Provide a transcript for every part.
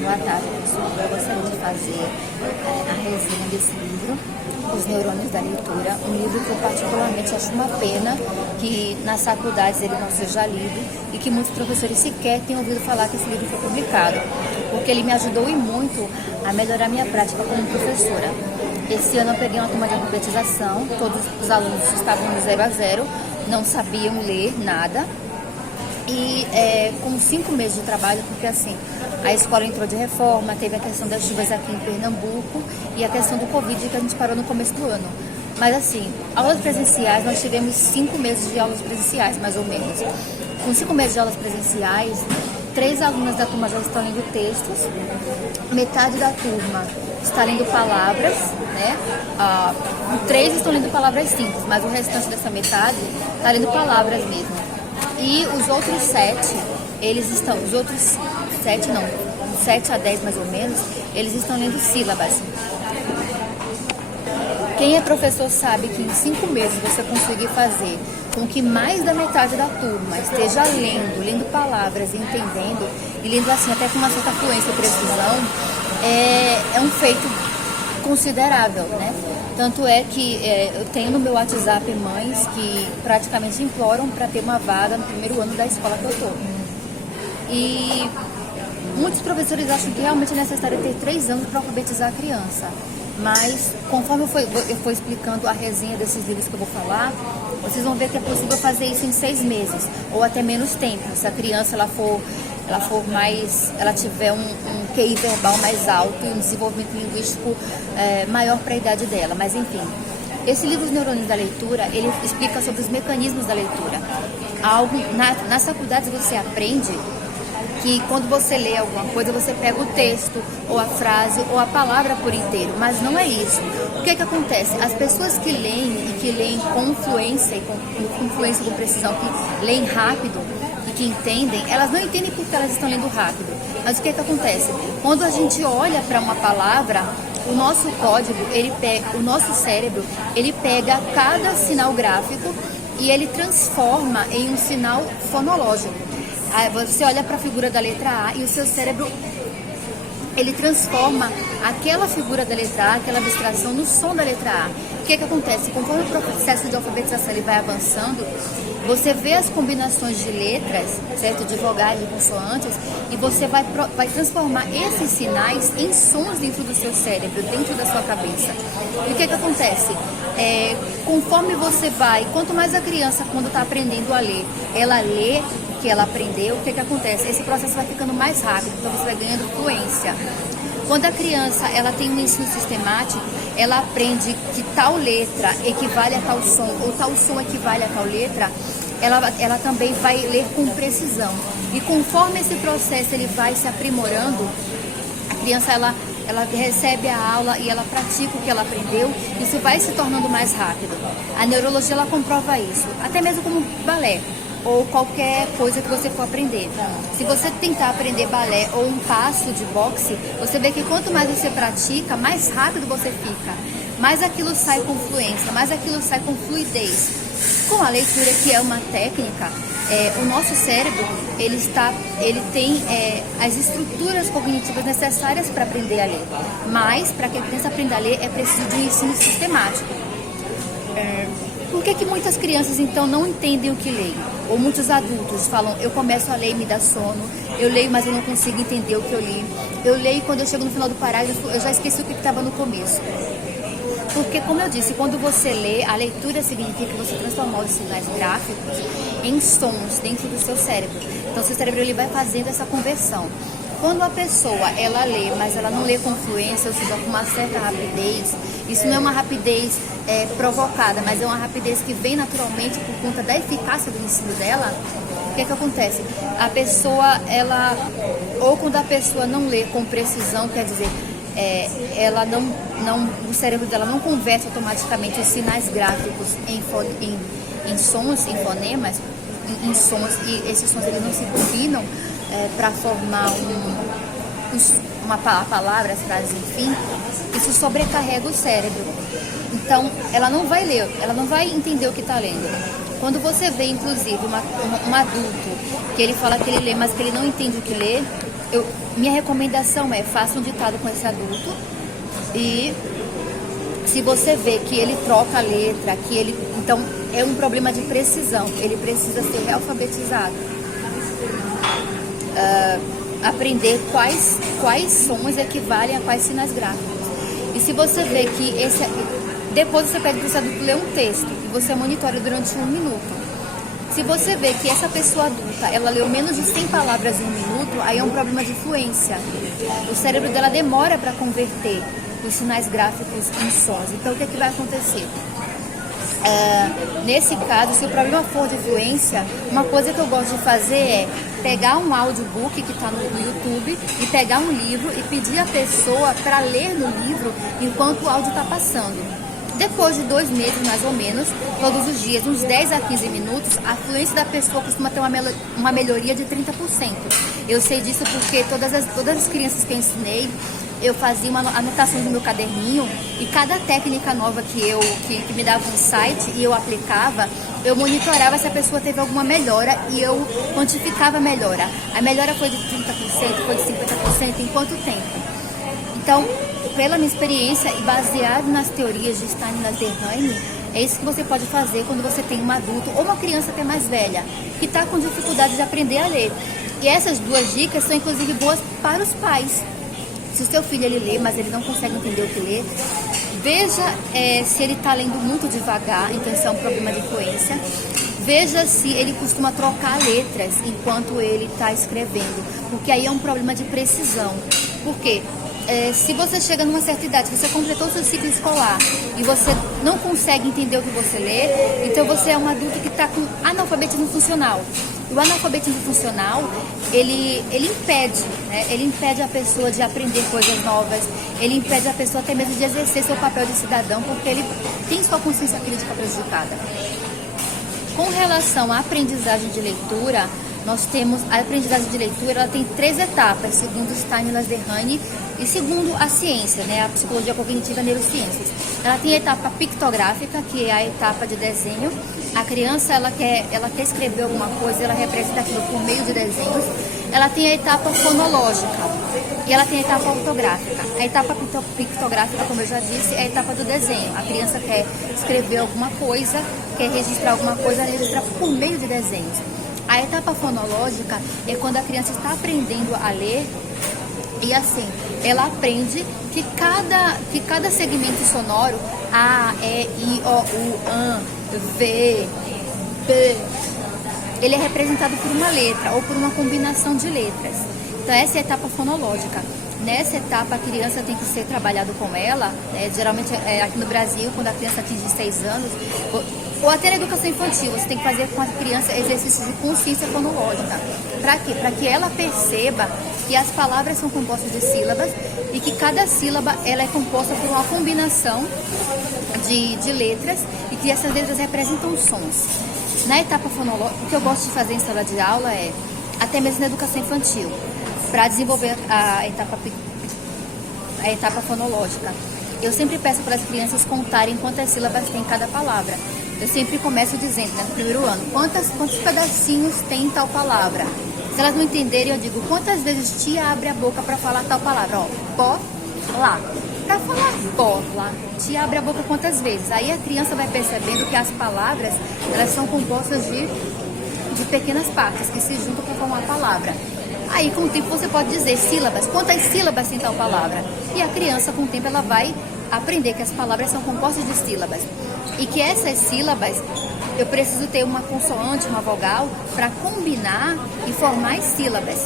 Boa tarde, pessoal. Eu gostaria de fazer a resenha desse livro, Os Neurônios da Leitura, um livro que eu particularmente acho uma pena que nas faculdades ele não seja lido e que muitos professores sequer tenham ouvido falar que esse livro foi publicado, porque ele me ajudou e muito a melhorar minha prática como professora. Esse ano eu peguei uma turma de alfabetização, todos os alunos estavam no 0 a 0, não sabiam ler nada. E com 5 meses de trabalho, porque assim, a escola entrou de reforma, teve a questão das chuvas aqui em Pernambuco e a questão do Covid que a gente parou no começo do ano. Mas assim, aulas presenciais, nós tivemos 5 meses de aulas presenciais, mais ou menos. Com 5 meses de aulas presenciais, 3 alunas da turma já estão lendo textos, metade da turma está lendo palavras, né? 3 estão lendo palavras simples, mas o restante dessa metade está lendo palavras mesmo. E os outros 7, os outros 7 não, 7 a 10 mais ou menos, eles estão lendo sílabas. Quem é professor sabe que em 5 meses você conseguir fazer com que mais da metade da turma esteja lendo palavras, entendendo, e lendo assim até com uma certa fluência e precisão, é um feito considerável, né? Tanto é que eu tenho no meu WhatsApp mães que praticamente imploram para ter uma vaga no primeiro ano da escola que eu estou. E muitos professores acham que realmente é necessário ter 3 anos para alfabetizar a criança. Mas, conforme eu for explicando a resenha desses livros que eu vou falar, vocês vão ver que é possível fazer isso em 6 meses, ou até menos tempo, se a criança ela tiver um QI verbal mais alto e um desenvolvimento linguístico maior para a idade dela. Mas enfim, esse livro Os Neurônios da Leitura, ele explica sobre os mecanismos da leitura. Nas faculdades você aprende que quando você lê alguma coisa, você pega o texto, ou a frase, ou a palavra por inteiro, mas não é isso. O que acontece? As pessoas que leem, e que leem com fluência, com precisão, que leem rápido, e que entendem, elas não entendem porque elas estão lendo rápido. Mas o que acontece? Quando a gente olha para uma palavra, o nosso código, o nosso cérebro, ele pega cada sinal gráfico e ele transforma em um sinal fonológico. Aí você olha para a figura da letra A e o seu cérebro, ele transforma aquela figura da letra A, aquela abstração, no som da letra A. O que acontece? Conforme o processo de alfabetização ele vai avançando, você vê as combinações de letras, certo? De vogais, de consoantes, e você vai transformar esses sinais em sons dentro do seu cérebro, dentro da sua cabeça. E o que acontece? Conforme você vai, quanto mais a criança, quando está aprendendo a ler, ela lê que ela aprendeu, o que acontece? Esse processo vai ficando mais rápido, então você vai ganhando fluência. Quando a criança ela tem um ensino sistemático, ela aprende que tal letra equivale a tal som, ou tal som equivale a tal letra, ela também vai ler com precisão. E conforme esse processo ele vai se aprimorando, a criança ela recebe a aula e ela pratica o que ela aprendeu, isso vai se tornando mais rápido. A neurologia ela comprova isso, até mesmo como balé, ou qualquer coisa que você for aprender. Se você tentar aprender balé ou um passo de boxe, você vê que quanto mais você pratica, mais rápido você fica, mais aquilo sai com fluência, mais aquilo sai com fluidez. Com a leitura, que é uma técnica, o nosso cérebro ele tem as estruturas cognitivas necessárias para aprender a ler, mas para que a criança aprenda a ler é preciso de um ensino sistemático. Por que muitas crianças então não entendem o que leem? Ou muitos adultos falam, eu começo a ler e me dá sono, eu leio mas eu não consigo entender o que eu li, eu leio e quando eu chego no final do parágrafo eu já esqueci o que estava no começo. Porque, como eu disse, quando você lê, a leitura significa que você transforma os sinais gráficos em sons dentro do seu cérebro. Então, seu cérebro ele vai fazendo essa conversão. Quando a pessoa ela lê, mas ela não lê com fluência, ou seja, com uma certa rapidez, isso não é uma rapidez provocada, mas é uma rapidez que vem naturalmente por conta da eficácia do ensino dela. O que acontece? A pessoa, ou quando a pessoa não lê com precisão, quer dizer, o cérebro dela não converte automaticamente os sinais gráficos em sons, em fonemas, em sons, e esses sons eles não se combinam para formar uma palavra, as frases, enfim, isso sobrecarrega o cérebro. Então, ela não vai ler, ela não vai entender o que está lendo. Quando você vê, inclusive, um adulto que ele fala que ele lê, mas que ele não entende o que lê, Minha recomendação é, faça um ditado com esse adulto e se você vê que ele troca a letra, então é um problema de precisão, ele precisa ser realfabetizado. Aprender quais sons equivalem a quais sinais gráficos. E se você vê que depois você pede para esse adulto ler um texto e você monitora durante 1 minuto. Se você vê que essa pessoa adulta, ela leu menos de 100 palavras em 1 minuto, aí é um problema de fluência. O cérebro dela demora para converter os sinais gráficos em sons. Então, o que vai acontecer? Nesse caso, se o problema for de fluência, uma coisa que eu gosto de fazer é pegar um audiobook que está no YouTube e pegar um livro e pedir a pessoa para ler no livro enquanto o áudio está passando. Depois de 2 meses, mais ou menos, todos os dias, uns 10 a 15 minutos, a fluência da pessoa costuma ter uma melhoria de 30%. Eu sei disso porque todas as crianças que eu ensinei, eu fazia uma anotação no meu caderninho e cada técnica nova que me dava um insight e eu aplicava, eu monitorava se a pessoa teve alguma melhora e eu quantificava a melhora. A melhora foi de 30%, foi de 50%, em quanto tempo? Então, pela minha experiência e baseado nas teorias de Stanislas-Dehaene, é isso que você pode fazer quando você tem um adulto ou uma criança até mais velha, que está com dificuldade de aprender a ler. E essas 2 dicas são inclusive boas para os pais. Se o seu filho ele lê, mas ele não consegue entender o que lê, veja se ele está lendo muito devagar, então isso é um problema de fluência. Veja se ele costuma trocar letras enquanto ele está escrevendo, porque aí é um problema de precisão. Por quê? Se você chega numa certa idade, você completou o seu ciclo escolar e você não consegue entender o que você lê, então você é um adulto que está com analfabetismo funcional. O analfabetismo funcional, ele impede, né? Ele impede a pessoa de aprender coisas novas, ele impede a pessoa até mesmo de exercer seu papel de cidadão, porque ele tem sua consciência crítica prejudicada. Com relação à aprendizagem de leitura, nós temos a aprendizagem de leitura, ela tem 3 etapas, segundo Stanislas-Dehaene e segundo a ciência, né, a psicologia cognitiva e neurociências. Ela tem a etapa pictográfica, que é a etapa de desenho. A criança, ela quer escrever alguma coisa, ela representa aquilo por meio de desenhos. Ela tem a etapa fonológica e ela tem a etapa ortográfica. A etapa pictográfica, como eu já disse, é a etapa do desenho. A criança quer escrever alguma coisa, quer registrar alguma coisa, ela registra por meio de desenhos. A etapa fonológica é quando a criança está aprendendo a ler e assim, ela aprende que cada segmento sonoro, A, E, I, O, U, AN, V, B, ele é representado por uma letra ou por uma combinação de letras. Então essa é a etapa fonológica. Nessa etapa a criança tem que ser trabalhado com ela, né? Geralmente aqui no Brasil, quando a criança atinge 6 anos, ou até na educação infantil, você tem que fazer com a criança exercícios de consciência fonológica. Para quê? Para que ela perceba que as palavras são compostas de sílabas e que cada sílaba ela é composta por uma combinação de letras e que essas letras representam sons. Na etapa fonológica, o que eu gosto de fazer em sala de aula é, até mesmo na educação infantil, para desenvolver a etapa fonológica, eu sempre peço para as crianças contarem quantas sílabas tem cada palavra. Eu sempre começo dizendo, né, no primeiro ano, quantos pedacinhos tem tal palavra. Se elas não entenderem, eu digo, quantas vezes tia abre a boca para falar tal palavra? Ó, pó, lá. Para falar pó, lá, tia abre a boca quantas vezes? Aí a criança vai percebendo que as palavras, elas são compostas de pequenas partes que se juntam para formar a palavra. Aí, com o tempo, você pode dizer sílabas. Quantas sílabas tem tal palavra? E a criança, com o tempo, ela vai aprender que as palavras são compostas de sílabas. E que essas sílabas, eu preciso ter uma consoante, uma vogal, para combinar e formar as sílabas.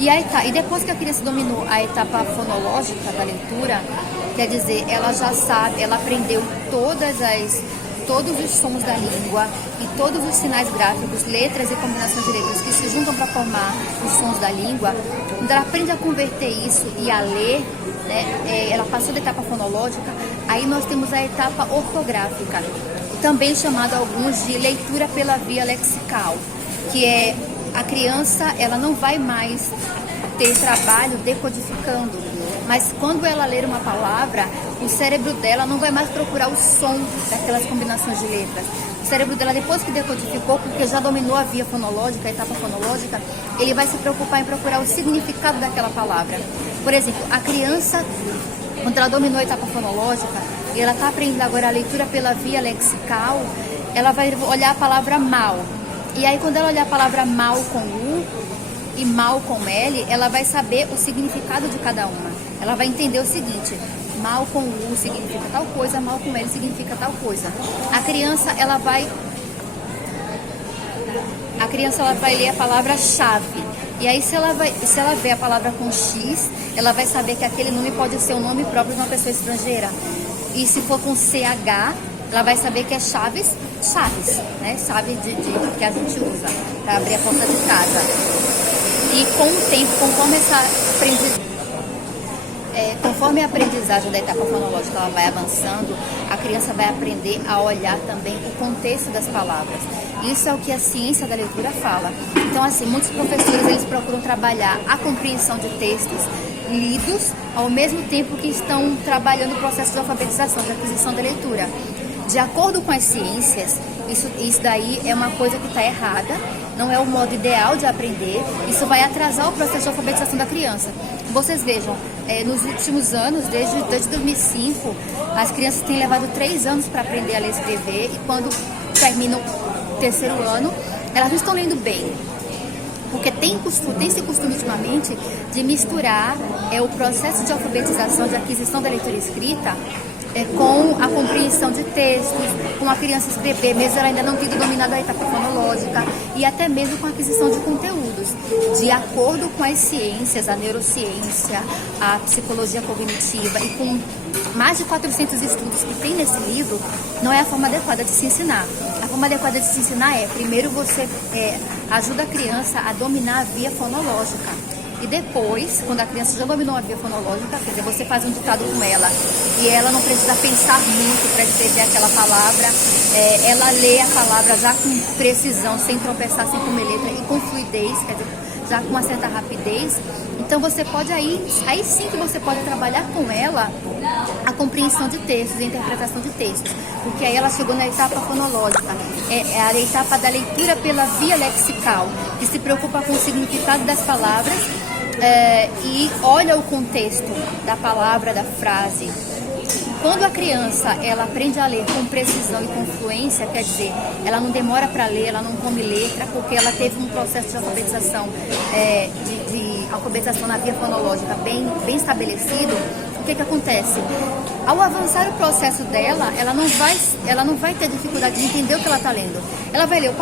E depois que a criança dominou a etapa fonológica da leitura, quer dizer, ela já sabe, ela aprendeu todos os sons da língua e todos os sinais gráficos, letras e combinações de letras que se juntam para formar os sons da língua. Quando ela aprende a converter isso e a ler, né, ela passou da etapa fonológica, aí nós temos a etapa ortográfica, também chamada alguns de leitura pela via lexical, que é a criança, ela não vai mais ter trabalho decodificando, mas quando ela ler uma palavra, o cérebro dela não vai mais procurar o som daquelas combinações de letras. O cérebro dela, depois que decodificou, porque já dominou a via fonológica, a etapa fonológica, ele vai se preocupar em procurar o significado daquela palavra. Por exemplo, a criança, quando ela dominou a etapa fonológica, e ela está aprendendo agora a leitura pela via lexical, ela vai olhar a palavra mal. E aí, quando ela olhar a palavra mal com U e mal com L, ela vai saber o significado de cada uma. Ela vai entender o seguinte: mal com U significa tal coisa, mal com L significa tal coisa. A criança, ela vai ler a palavra chave. E aí, se ela vê a palavra com X, ela vai saber que aquele nome pode ser o nome próprio de uma pessoa estrangeira. E se for com CH, ela vai saber que é chaves, né? Chave que a gente usa para abrir a porta de casa. E com o tempo, conforme a aprendizagem da etapa fonológica ela vai avançando, a criança vai aprender a olhar também o contexto das palavras. Isso é o que a ciência da leitura fala. Então, assim, muitos professores eles procuram trabalhar a compreensão de textos lidos ao mesmo tempo que estão trabalhando o processo de alfabetização, de aquisição da leitura. De acordo com as ciências, isso daí é uma coisa que está errada, não é o modo ideal de aprender, isso vai atrasar o processo de alfabetização da criança. Vocês vejam, nos últimos anos, desde 2005, as crianças têm levado 3 anos para aprender a ler e escrever, e quando terminam o terceiro ano, elas não estão lendo bem. Porque tem esse costume ultimamente de misturar o processo de alfabetização, de aquisição da leitura escrita, com a compreensão de textos, com a criança escrever, mesmo ela ainda não tendo dominado a etapa fonológica, e até mesmo com a aquisição de conteúdos. De acordo com as ciências, a neurociência, a psicologia cognitiva, e com mais de 400 estudos que tem nesse livro, não é a forma adequada de se ensinar. A forma adequada de se ensinar primeiro você ajuda a criança a dominar a via fonológica. E depois, quando a criança já dominou a via fonológica, quer dizer, você faz um ditado com ela e ela não precisa pensar muito para escrever aquela palavra, ela lê a palavra já com precisão, sem tropeçar, sem comer letra e com fluidez, quer dizer, já com uma certa rapidez. Então você pode aí sim que você pode trabalhar com ela a compreensão de textos, a interpretação de textos, porque aí ela chegou na etapa fonológica, é a etapa da leitura pela via lexical, que se preocupa com o significado das palavras e olha o contexto da palavra, da frase. Quando a criança ela aprende a ler com precisão e com fluência, quer dizer, ela não demora para ler, ela não come letra, porque ela teve um processo de alfabetização, de alfabetização na via fonológica bem estabelecido. O que acontece? Ao avançar o processo dela, ela não vai ter dificuldade de entender o que ela está lendo. Ela vai ler o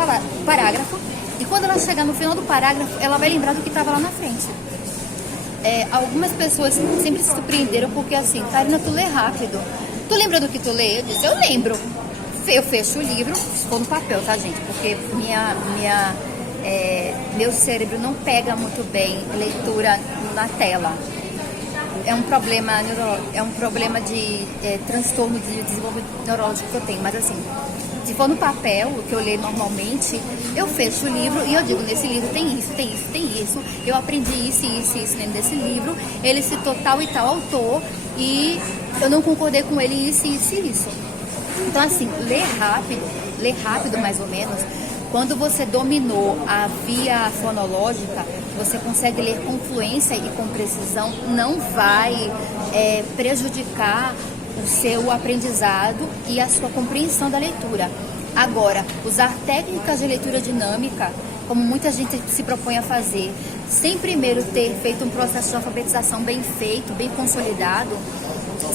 parágrafo e quando ela chegar no final do parágrafo, ela vai lembrar do que estava lá na frente. Algumas pessoas sempre se surpreenderam porque assim, Karina, tu lê rápido. Tu lembra do que tu lê? Eu disse, eu lembro. Eu fecho o livro, estou no papel, tá, gente? Porque meu cérebro não pega muito bem leitura na tela. É um problema de transtorno de desenvolvimento neurológico que eu tenho, mas assim, se for no papel, o que eu leio normalmente, eu fecho o livro e eu digo, nesse livro tem isso, tem isso, tem isso, eu aprendi isso lendo desse livro, ele citou tal e tal autor e eu não concordei com ele isso. Então assim, ler rápido mais ou menos, quando você dominou a via fonológica, você consegue ler com fluência e com precisão, não vai prejudicar o seu aprendizado e a sua compreensão da leitura. Agora, usar técnicas de leitura dinâmica, como muita gente se propõe a fazer, sem primeiro ter feito um processo de alfabetização bem feito, bem consolidado,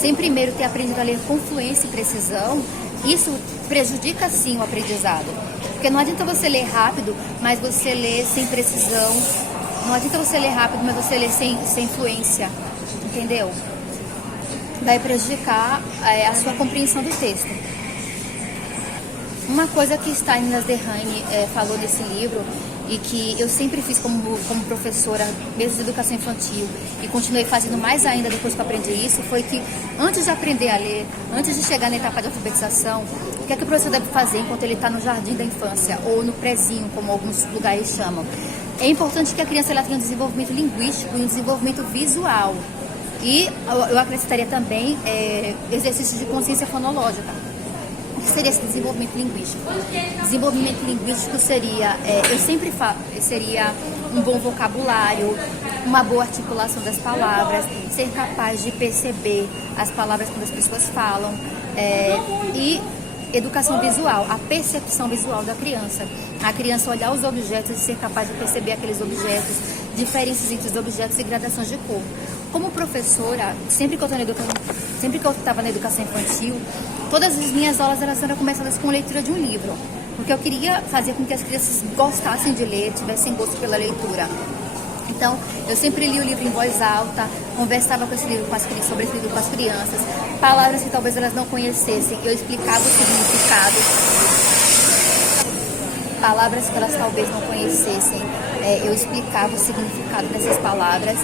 sem primeiro ter aprendido a ler com fluência e precisão, isso prejudica sim o aprendizado. Porque não adianta você ler rápido, mas você lê sem precisão. Não adianta você ler rápido, mas você lê sem fluência. Entendeu? Vai prejudicar a sua compreensão do texto. Uma coisa que Steinlas Dehaene falou nesse livro e que eu sempre fiz como professora, mesmo de educação infantil, e continuei fazendo mais ainda depois que eu aprendi isso, foi que antes de aprender a ler, antes de chegar na etapa de alfabetização, o que é que o professor deve fazer enquanto ele está no jardim da infância ou no prézinho, como alguns lugares chamam? É importante que a criança ela tenha um desenvolvimento linguístico e um desenvolvimento visual. E eu acrescentaria também exercício de consciência fonológica. O que seria esse desenvolvimento linguístico? Desenvolvimento linguístico seria, eu sempre falo, seria um bom vocabulário, uma boa articulação das palavras, ser capaz de perceber as palavras quando as pessoas falam, e educação visual, a percepção visual da criança. A criança olhar os objetos e ser capaz de perceber aqueles objetos, diferenças entre os objetos e gradações de cor. Como professora, sempre que eu estava na educação infantil, todas as minhas aulas elas eram começadas com leitura de um livro, porque eu queria fazer com que as crianças gostassem de ler, tivessem gosto pela leitura. Então, eu sempre li o livro em voz alta, conversava com esse livro sobre esse livro com as crianças, palavras que talvez elas não conhecessem, eu explicava o significado, palavras que elas talvez não conhecessem, eu explicava o significado dessas palavras,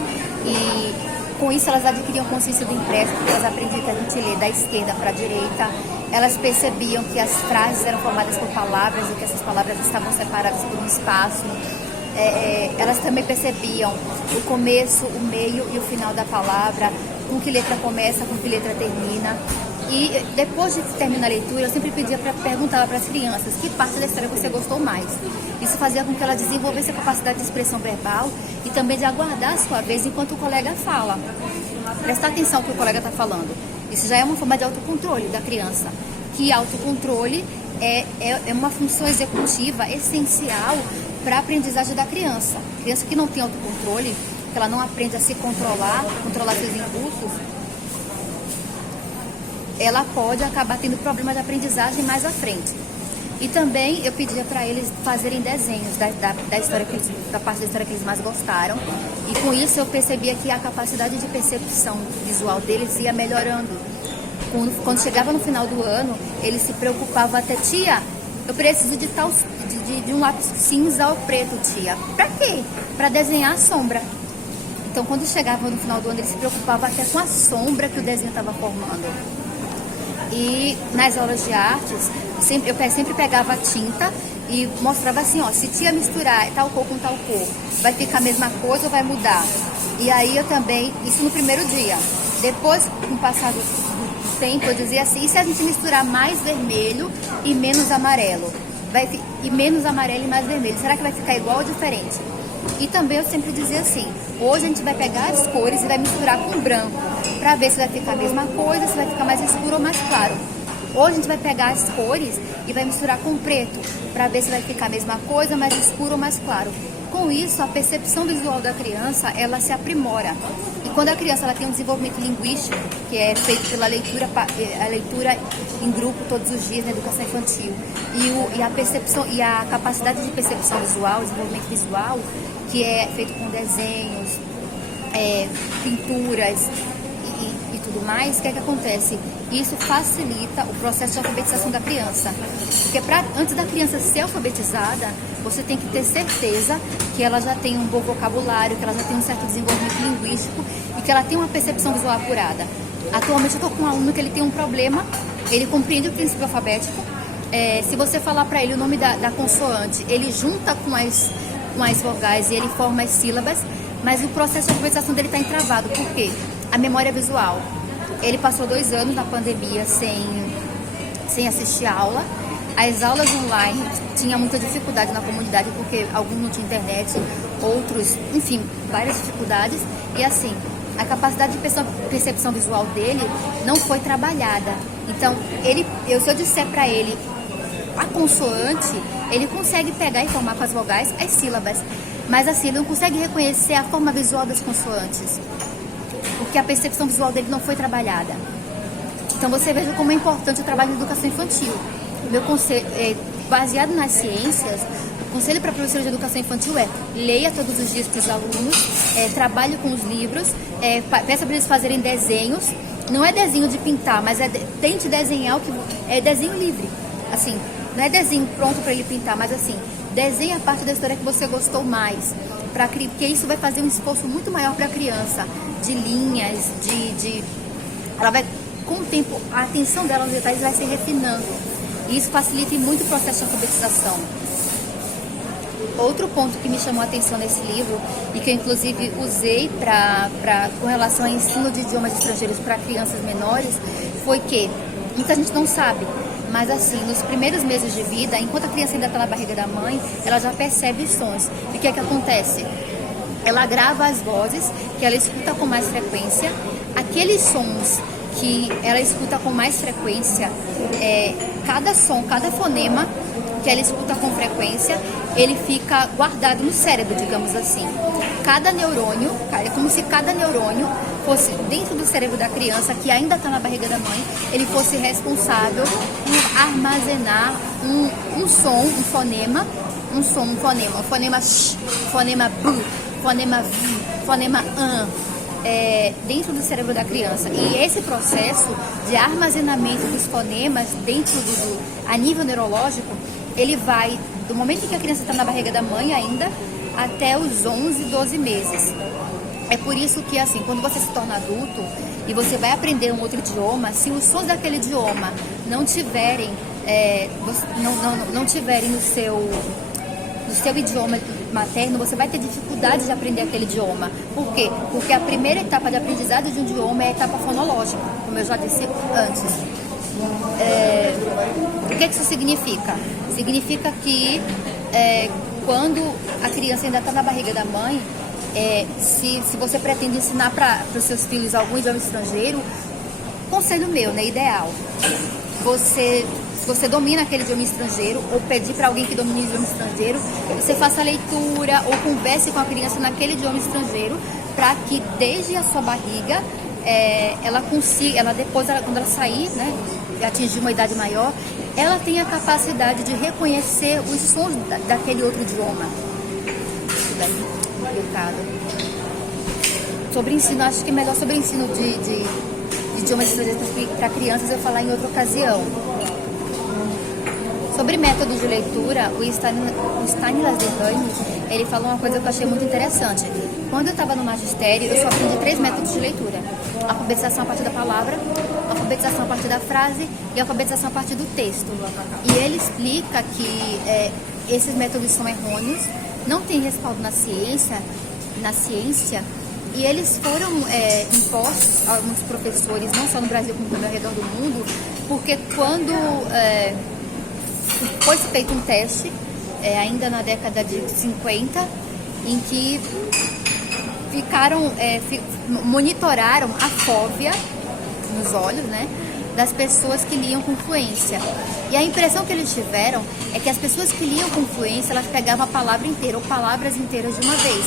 e com isso elas adquiriam consciência do impresso, porque elas aprendiam que a gente lê da esquerda para a direita, elas percebiam que as frases eram formadas por palavras e que essas palavras estavam separadas por um espaço. Elas também percebiam o começo, o meio e o final da palavra, com que letra começa, com que letra termina. E depois de terminar a leitura, eu sempre perguntava para as crianças que parte da história você gostou mais. Isso fazia com que ela desenvolvesse a capacidade de expressão verbal e também de aguardar a sua vez enquanto o colega fala. Prestar atenção no que o colega está falando. Isso já é uma forma de autocontrole da criança. Que autocontrole é uma função executiva essencial para a aprendizagem da criança. Criança que não tem autocontrole, que ela não aprende a se controlar seus impulsos, ela pode acabar tendo problemas de aprendizagem mais à frente. E também eu pedia para eles fazerem desenhos da história da parte da história que eles mais gostaram. E com isso eu percebia que a capacidade de percepção visual deles ia melhorando. Quando chegava no final do ano, eles se preocupavam até, tia, eu preciso de um lápis cinza ou preto, tia. Pra quê? Pra desenhar a sombra. Então, quando chegava no final do ano, eles se preocupavam até com a sombra que o desenho estava formando. E nas aulas de artes, eu sempre pegava a tinta e mostrava assim, ó, se tia misturar tal cor com tal cor, vai ficar a mesma coisa ou vai mudar? E aí eu também, isso no primeiro dia. Depois, com o passar do tempo, eu dizia assim, e se a gente misturar mais vermelho e menos amarelo? E menos amarelo e mais vermelho, será que vai ficar igual ou diferente? E também eu sempre dizia assim, hoje a gente vai pegar as cores e vai misturar com branco, para ver se vai ficar a mesma coisa, se vai ficar mais escuro ou mais claro. Hoje a gente vai pegar as cores e vai misturar com preto, para ver se vai ficar a mesma coisa, mais escuro ou mais claro. Com isso, a percepção visual da criança, ela se aprimora. E quando a criança ela tem um desenvolvimento linguístico, que é feito pela leitura, a leitura em grupo todos os dias na educação infantil, e a percepção e a capacidade de percepção visual, desenvolvimento visual, que é feito com desenhos, pinturas e tudo mais, o que é que acontece? Isso facilita o processo de alfabetização da criança. Porque antes da criança ser alfabetizada, você tem que ter certeza que ela já tem um bom vocabulário, que ela já tem um certo desenvolvimento linguístico e que ela tem uma percepção visual apurada. Atualmente eu estou com um aluno que ele tem um problema, ele compreende o princípio alfabético, se você falar para ele o nome da consoante, ele junta com as vogais e ele forma as sílabas, mas o processo de alfabetização dele está entravado. Por quê? A memória visual. Ele passou 2 anos na pandemia sem assistir aula. As aulas online tinha muita dificuldade na comunidade, porque alguns não tinham internet, outros, enfim, várias dificuldades. E assim, a capacidade de percepção visual dele não foi trabalhada. Então, se eu disser para ele a consoante, ele consegue pegar e formar com as vogais as sílabas. Mas assim, ele não consegue reconhecer a forma visual das consoantes, porque a percepção visual dele não foi trabalhada. Então você veja como é importante o trabalho de educação infantil. O meu conselho, baseado nas ciências, o conselho para professores de educação infantil é: leia todos os dias para os alunos, trabalhe com os livros, peça para eles fazerem desenhos. Não é desenho de pintar, mas tente desenhar o que é desenho livre. Assim, não é desenho pronto para ele pintar, mas assim, desenhe a parte da história que você gostou mais, porque isso vai fazer um esforço muito maior para a criança, de linhas, ela vai, com o tempo, a atenção dela nos detalhes vai se refinando, e isso facilita muito o processo de alfabetização. Outro ponto que me chamou a atenção nesse livro e que eu inclusive usei com relação ao ensino de idiomas estrangeiros para crianças menores foi que muita gente não sabe, mas assim, nos primeiros meses de vida, enquanto a criança ainda está na barriga da mãe, ela já percebe os sons. E o que é que acontece? Ela grava as vozes que ela escuta com mais frequência, aqueles sons que ela escuta com mais frequência, cada som, cada fonema que ela escuta com frequência, ele fica guardado no cérebro, digamos assim. Cada neurônio, é como se cada neurônio fosse dentro do cérebro da criança, que ainda está na barriga da mãe, ele fosse responsável por armazenar um som, um fonema, um fonema sh, fonema b, fonema v, fonema an, dentro do cérebro da criança. E esse processo de armazenamento dos fonemas dentro a nível neurológico, ele vai do momento em que a criança está na barriga da mãe ainda até os 11, 12 meses. É por isso que, assim, quando você se torna adulto e você vai aprender um outro idioma, se os sons daquele idioma não tiverem, não tiverem no seu idioma materno, você vai ter dificuldade de aprender aquele idioma. Por quê? Porque a primeira etapa de aprendizado de um idioma é a etapa fonológica, como eu já disse antes. O que isso significa? Significa que quando a criança ainda está na barriga da mãe, se você pretende ensinar para os seus filhos algum idioma estrangeiro, conselho meu, né, ideal, se você domina aquele idioma estrangeiro ou pedir para alguém que domine o idioma estrangeiro, você faça a leitura ou converse com a criança naquele idioma estrangeiro, para que desde a sua barriga ela consiga, quando ela sair, né, e atingir uma idade maior, ela tem a capacidade de reconhecer os sons daquele outro idioma. Sobre ensino, acho que é melhor sobre ensino de idiomas estrangeiros para crianças eu falar em outra ocasião. Sobre métodos de leitura, o Stanislas Dehaene, ele falou uma coisa que eu achei muito interessante. Quando eu estava no magistério, eu só aprendi 3 métodos de leitura: alfabetização a partir da palavra, alfabetização a partir da frase e alfabetização a partir do texto. E ele explica que esses métodos são errôneos, não tem respaldo na ciência, e eles foram impostos a alguns professores, não só no Brasil como também ao redor do mundo, porque quando foi feito um teste, ainda na década de 50, em que monitoraram a fóvea nos olhos, né, das pessoas que liam com fluência. E a impressão que eles tiveram é que as pessoas que liam com fluência, elas pegavam a palavra inteira ou palavras inteiras de uma vez.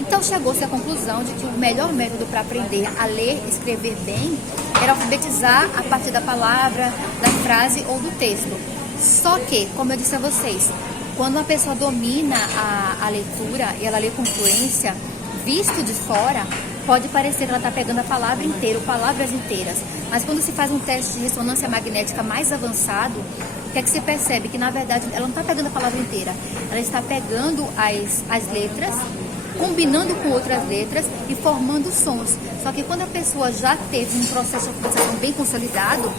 Então chegou-se à conclusão de que o melhor método para aprender a ler e escrever bem era alfabetizar a partir da palavra, da frase ou do texto. Só que, como eu disse a vocês, quando uma pessoa domina a leitura e ela lê com fluência, visto de fora, pode parecer que ela está pegando a palavra inteira ou palavras inteiras. Mas quando se faz um teste de ressonância magnética mais avançado, o que é que se percebe? Que na verdade ela não está pegando a palavra inteira, ela está pegando as letras, combinando com outras letras e formando sons. Só que quando a pessoa já teve um processo de alfabetização bem consolidado,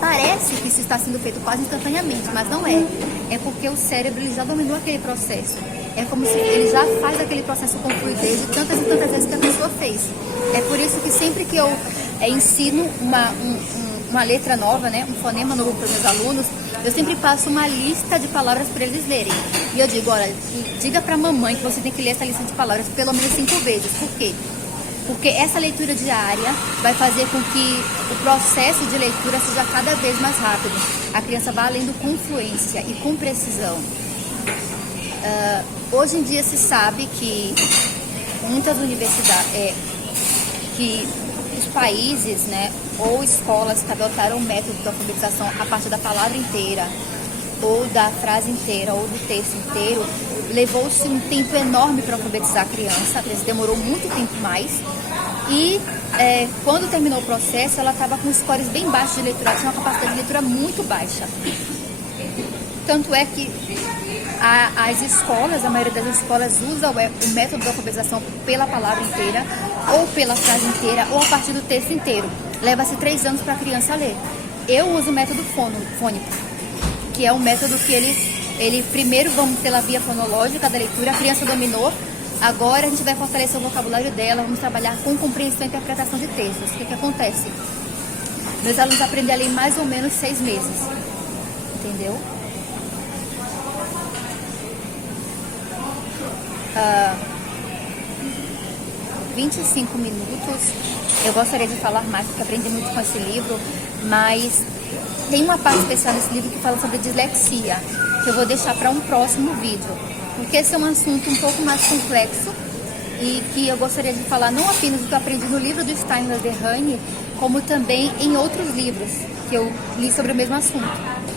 parece que isso está sendo feito quase instantaneamente, mas não é. É porque o cérebro ele já dominou aquele processo. É como se ele já faz aquele processo com fluidez de tantas e tantas vezes que a pessoa fez. É por isso que sempre que eu ensino uma letra nova, né, um fonema novo para os meus alunos, eu sempre passo uma lista de palavras para eles lerem. E eu digo, olha, diga para a mamãe que você tem que ler essa lista de palavras pelo menos 5 vezes. Por quê? Porque essa leitura diária vai fazer com que o processo de leitura seja cada vez mais rápido. A criança vai lendo com fluência e com precisão. Hoje em dia se sabe que muitas universidades, que os países, né, ou escolas que adotaram o método de alfabetização a partir da palavra inteira, ou da frase inteira, ou do texto inteiro, levou-se um tempo enorme para alfabetizar a criança, demorou muito tempo mais, e quando terminou o processo, ela estava com scores bem baixos de leitura, ela tinha uma capacidade de leitura muito baixa. Tanto é que as escolas, a maioria das escolas usa o método de alfabetização pela palavra inteira, ou pela frase inteira, ou a partir do texto inteiro. Leva-se 3 anos para a criança ler. Eu uso o método fônico, que é um método que ele Ele primeiro vamos pela via fonológica da leitura, a criança dominou, agora a gente vai fortalecer o vocabulário dela, vamos trabalhar com compreensão e interpretação de textos. O que que acontece? Meus alunos aprendem a ler em mais ou menos 6 meses, entendeu? 25 minutos. Eu gostaria de falar mais, porque aprendi muito com esse livro, mas tem uma parte especial nesse livro que fala sobre dislexia, que eu vou deixar para um próximo vídeo, porque esse é um assunto um pouco mais complexo e que eu gostaria de falar não apenas do que eu aprendi no livro do Steiner de Heine, como também em outros livros que eu li sobre o mesmo assunto.